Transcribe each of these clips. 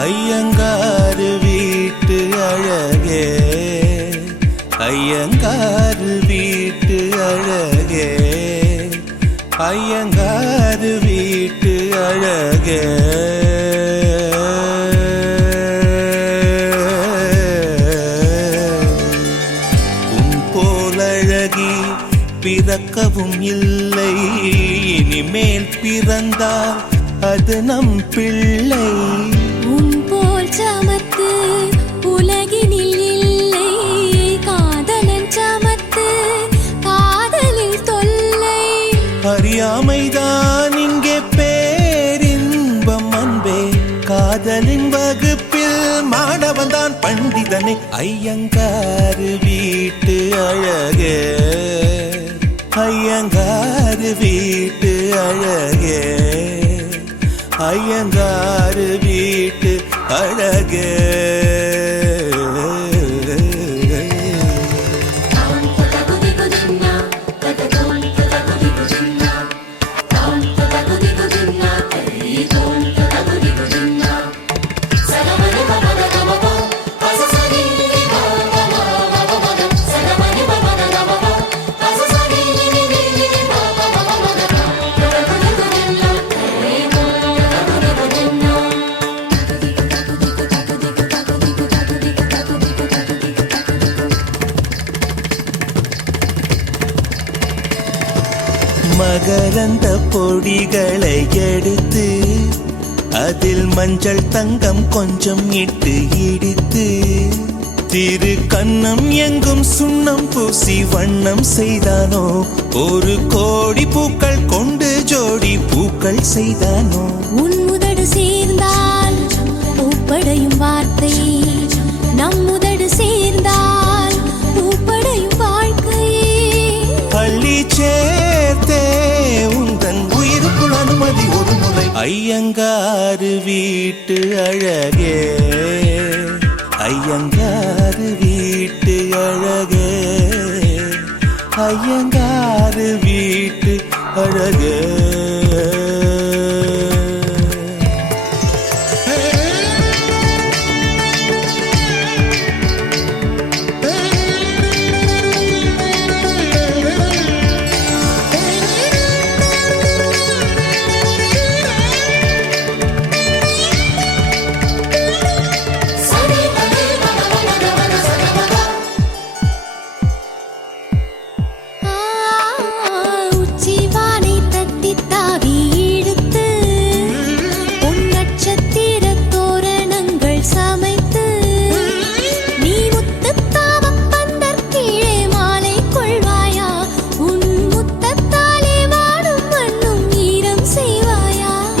ஐயங்காரு வீட்டு அழகே, ஐயங்காரு வீட்டு அழகே, ஐயங்காரு வீட்டு அழகே. உன் போலழகி பிறக்கவும் இல்லை, இனிமேல் பிறந்தால் அது நம் பிள்ளை. உன் போல் சமத்து உலகினில் இல்லை, காதலன் சமத்து காதலில் தொல்லை. அறியாமைதான் இங்கே பேரின்பம் அன்பே, காதலின் வகுப்பில் மாணவன்தான் பண்டிதனே. ஐயங்காரு வீட்டு அழகே, ஐயங்காரு வீட்டு அழகே, ஐயங்காரு வீட்டு அழகே. மகரந்த பொடிகளை எடுத்து அதில் மஞ்சள் தங்கம் கொஞ்சம் இட்டு இடித்து, திரு கண்ணம் எங்கும் சுண்ணம் பூசி வண்ணம் செய்தானோ, ஒரு கோடி பூக்கள் கொண்டு ஜோடி பூக்கள் செய்தானோ. உன் முதடு சேர்ந்தால் பூப்படையும் வார்த்தை, நம் முதடு சேர்ந்தால் பூப்படையும் வாழ்க்கையே. பள்ளி சேர்த்தே உந்தன் உயிருக்குள் அனுமதி ஒரு முறை. ஐயங்காரு வீட்டு அழகே, ஐயங்காரு வீட்டு அழகே, ஐயங்காரு வீட்டு அழகே.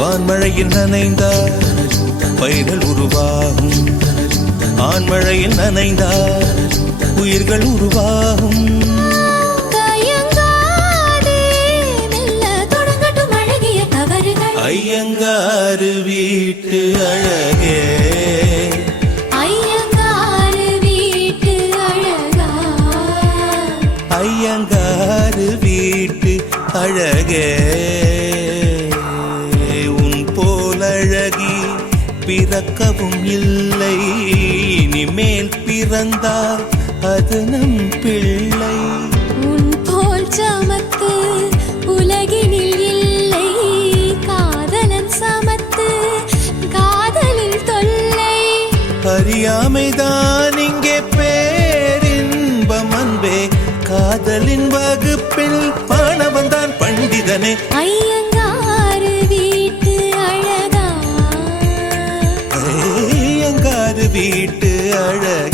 ஆண்மழையில் நனைந்தால் பயிர்கள் உருவாகும், ஆண்மழையில் நனைந்தால் உயிர்கள் உருவாகும். ஐயங்காரு வீட்டு அழகே, ஐயங்காரு வீட்டு அழகா, ஐயங்காரு வீட்டு அழகே. அழகி பிறக்கவும் இல்லை, இனிமேல் பிறந்தால் அது நம் பிள்ளை. உன் போல் சமத்து உலகினில் இல்லை, காதலன் சமத்து காதலில் தொல்லை. அறியாமைதான் இங்கே பேரின்பம் அன்பே, காதலின் வகுப்பில் மாணவன்தான் பண்டிதனே. ஐயங்காரு வீட்டு அழகா, ஐயங்காரு வீட்டு அழகே.